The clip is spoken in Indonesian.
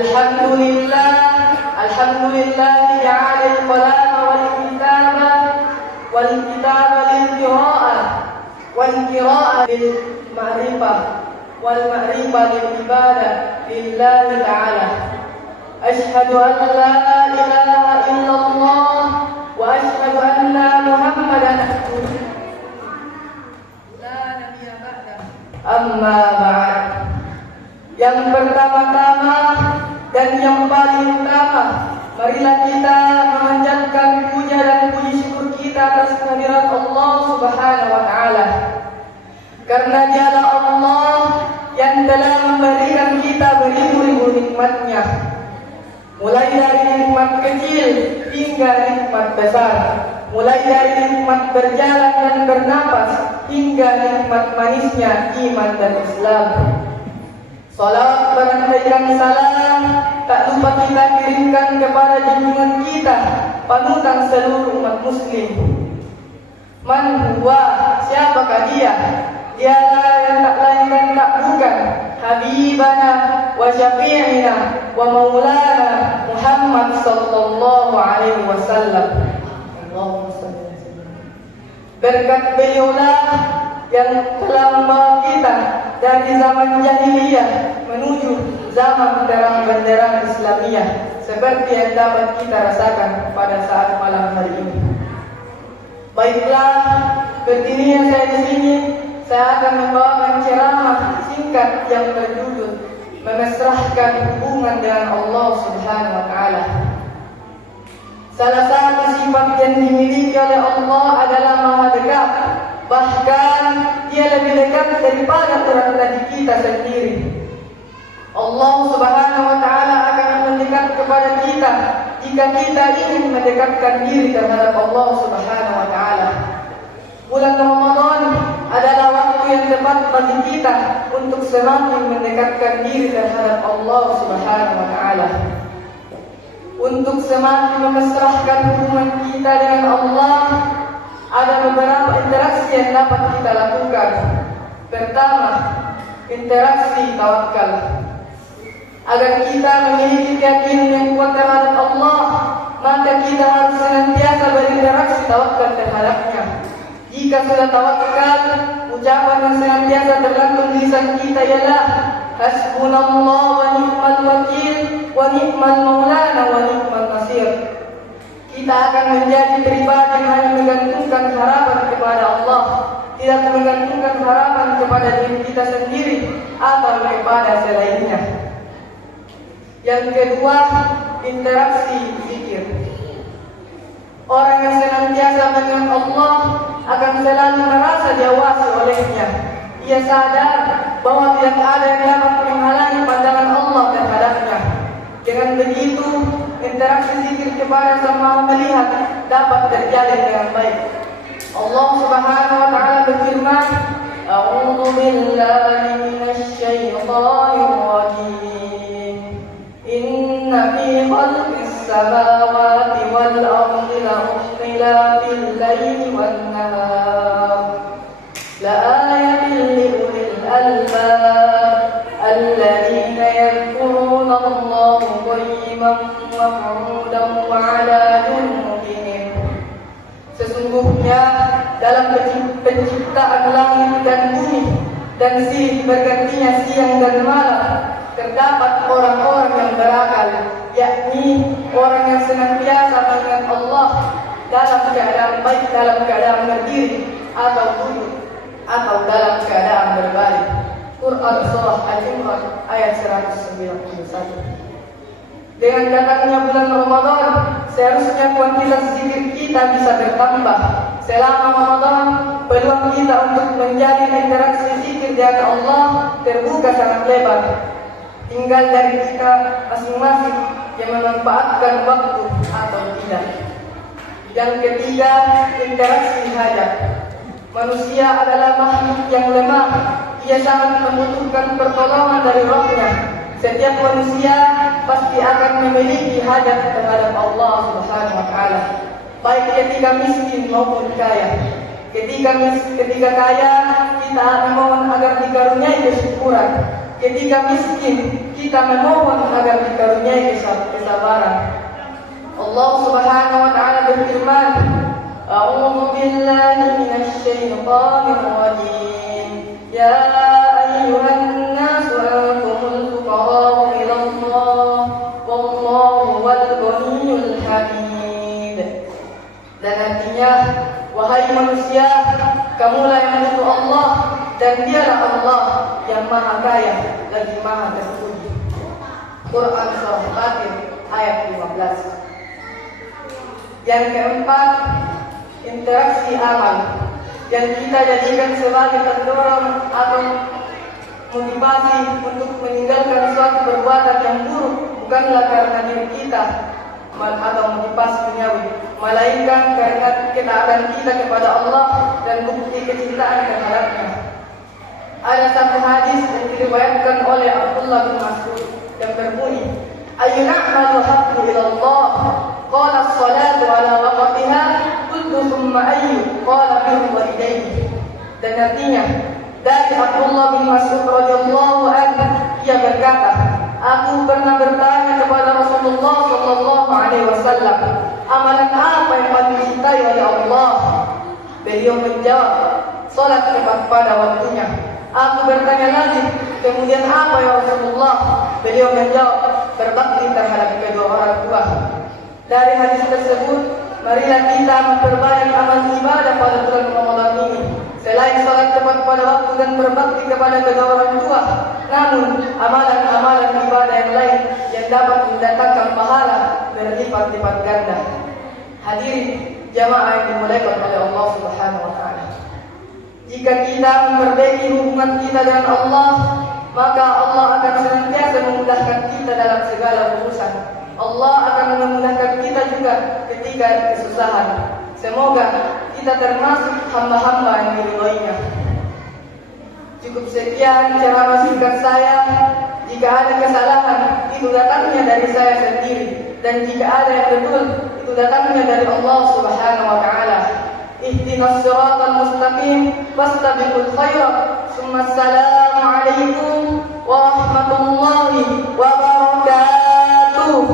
Alhamdulillah, alhamdulillah ja'ala al-qalam wal kitaba lil qira'ah lil ma'rifah wal ma'rifah lil ibadah lillahi ta'ala. Ashhadu an la ilaha illallah wa ashhadu anna Muhammadan abduhu la nabiyya ba'dahu. Amma ba'd. Yang pertama-tama dan yang paling utama, marilah kita memanjatkan puja dan puji syukur kita atas kehadirat Allah Subhanahu wa taala. Karena Dialah Allah yang telah memberikan kita beribu-ribu nikmat-Nya. Mulai dari nikmat kecil hingga nikmat besar, mulai dari nikmat berjalan dan bernapas hingga nikmat manisnya iman dan Islam. Salawat dan salam tak lupa kita kirimkan kepada junjungan kita, panutan seluruh umat muslim. Man huwa, siapakah dia? Dialah yang tak lain dan tak bukan Habibana wa syafi'ina wa maulana Muhammad sallallahu alaihi wasallam. Allahumma salli ala sayyidina. Berkat beliaulah yang telah membawa kita dari zaman jahiliyah menuju zaman terang benderang Islamiyah seperti yang dapat kita rasakan pada saat malam hari ini. Baiklah, ketika saya di sini, saya akan membawakan ceramah singkat yang berjudul Memesrahkan Hubungan dengan Allah Subhanahu wa taala. Salah satu sifat yang dimiliki oleh Allah adalah Maha Dekat. Bahkan Dia lebih dekat daripada orang kita sendiri. Allah Subhanahu wa taala akan mendekat kepada kita jika kita ingin mendekatkan diri terhadap Allah Subhanahu wa taala. Bulan Ramadan adalah waktu yang tepat bagi kita untuk semakin mendekatkan diri terhadap Allah Subhanahu wa taala. Untuk semakin memesrahkan hubungan kita dengan Allah, ada beberapa interaksi yang dapat kita lakukan. Pertama, interaksi tawakal. Agar kita memiliki keyakinan yang kuat terhadap Allah, maka kita harus senantiasa berinteraksi tawakal terhadapnya. Jika sudah tawakal, ucapan yang senantiasa tergantung di lisan kita ialah Hasbunallah wa ni'mal wakil wa ni'mal maulana wa ni'mal nasir. Kita akan menjadi pribadi yang hanya menggantungkan harapan kepada Allah, tidak menggantungkan harapan kepada diri kita sendiri atau kepada selainnya. Yang kedua, interaksi zikir. Orang yang senantiasa mengingat Allah akan selalu merasa diawasi olehnya. Ia sadar bahwa tidak ada yang dapat menghalangi pandangan Allah terhadapnya. Dengan begitu, interaksi zikir kepada Sang Maha Melihat dapat terjalin dengan baik. Allah Subhanahu wa taala berfirman, A'udzu billahi minasy syaithanir rajim. Inna fi khalqis samawati wal ardi la ikhtilafil laili wan nahar la ayatin li ulil albab alladzina yadhkuruna Allaha qiyaman wa qu'udan wa 'ala junubihim. Sesungguhnya dalam penciptaan langit dan bumi dan silih bergantinya siang dan malam terdapat orang-orang yang berakal, yakni orang yang senantiasa mengingat Allah dalam keadaan baik, dalam keadaan berdiri atau duduk atau dalam keadaan berbaring. Quran Surah Al-Imran ayat 191. Dengan datangnya bulan Ramadan, seharusnya kuantitas zikir kita bisa bertambah. Selama Ramadan, peluang kita untuk menjalin interaksi zikir dengan Allah terbuka sangat lebar. Tinggal dari kita masing-masing yang memanfaatkan waktu atau tidak. Yang ketiga, interaksi hajat. Manusia adalah makhluk yang lemah. Ia sangat membutuhkan pertolongan dari Rabb-Nya. Setiap manusia pasti akan memiliki hajat terhadap Allah Subhanahu wa taala, baik ketika miskin maupun kaya. Ketika kaya, kita memohon agar dikaruniai kesyukuran. Ketika miskin, kita memohon agar dikaruniai kesabaran. Allah Subhanahu wa taala berfirman, A'udzu billahi minasy syaithanir rajim. Ya ayyuhan nasu antumul fuqara'u ila Allah, wallahu wal ghaniyyul hamid. Dan artinya, wahai manusia, kamulah yang butuh Allah, dan dialah Allah yang maha kaya lagi maha terpuji. Quran Surah Fatir ayat 15. Yang keempat, interaksi amal yang kita jadikan sebagai pendorong atau motivasi untuk meninggalkan suatu perbuatan yang buruk bukanlah karena diri kita atau motivasi duniawi, melainkan karena ketaatan kita kepada Allah dan bukti kecintaan terhadapnya. Ada satu hadis yang diriwayatkan oleh Abdullah bin Mas'ud yang berbunyi, Ayyun a'malu habbu ila Allah, qala as-salatu ala waqtiha, qultu thumma ayyu, qala birru walidayni. Dan artinya, dari Abdullah bin Mas'ud radhiyallahu anhu, ia berkata, aku pernah bertanya kepada Rasulullah sallallahu alaihi wasallam, amalan apa yang paling dicintai oleh Allah? Beliau menjawab, salat tepat pada waktunya. Aku bertanya lagi, kemudian apa ya Rasulullah? Beliau menjawab, berbakti terhadap kedua orang tua. Dari hadis tersebut, marilah kita memperbanyak amal ibadah pada bulan Ramadan ini. Selain salat tepat pada waktu dan berbakti kepada kedua orang tua, namun amalan-amalan ibadah yang lain yang dapat mendatangkan pahala berlipat-lipat ganda. Hadirin jamaah yang dimuliakan oleh Allah Subhanahu wa taala. Jika kita memperbaiki hubungan kita dengan Allah, maka Allah akan senantiasa memudahkan kita dalam segala urusan. Allah akan memudahkan kita juga ketika kesusahan. Semoga kita termasuk hamba-hamba yang diridhoinya. Cukup sekian ceramah singkat saya. Jika ada kesalahan, itu datangnya dari saya sendiri, dan jika ada yang betul, itu datangnya dari Allah Subhanahu wa taala. Ihdinas siratal mustaqim fastabiqul khairat. Assalamu alaikum warahmatullahi wabarakatuh.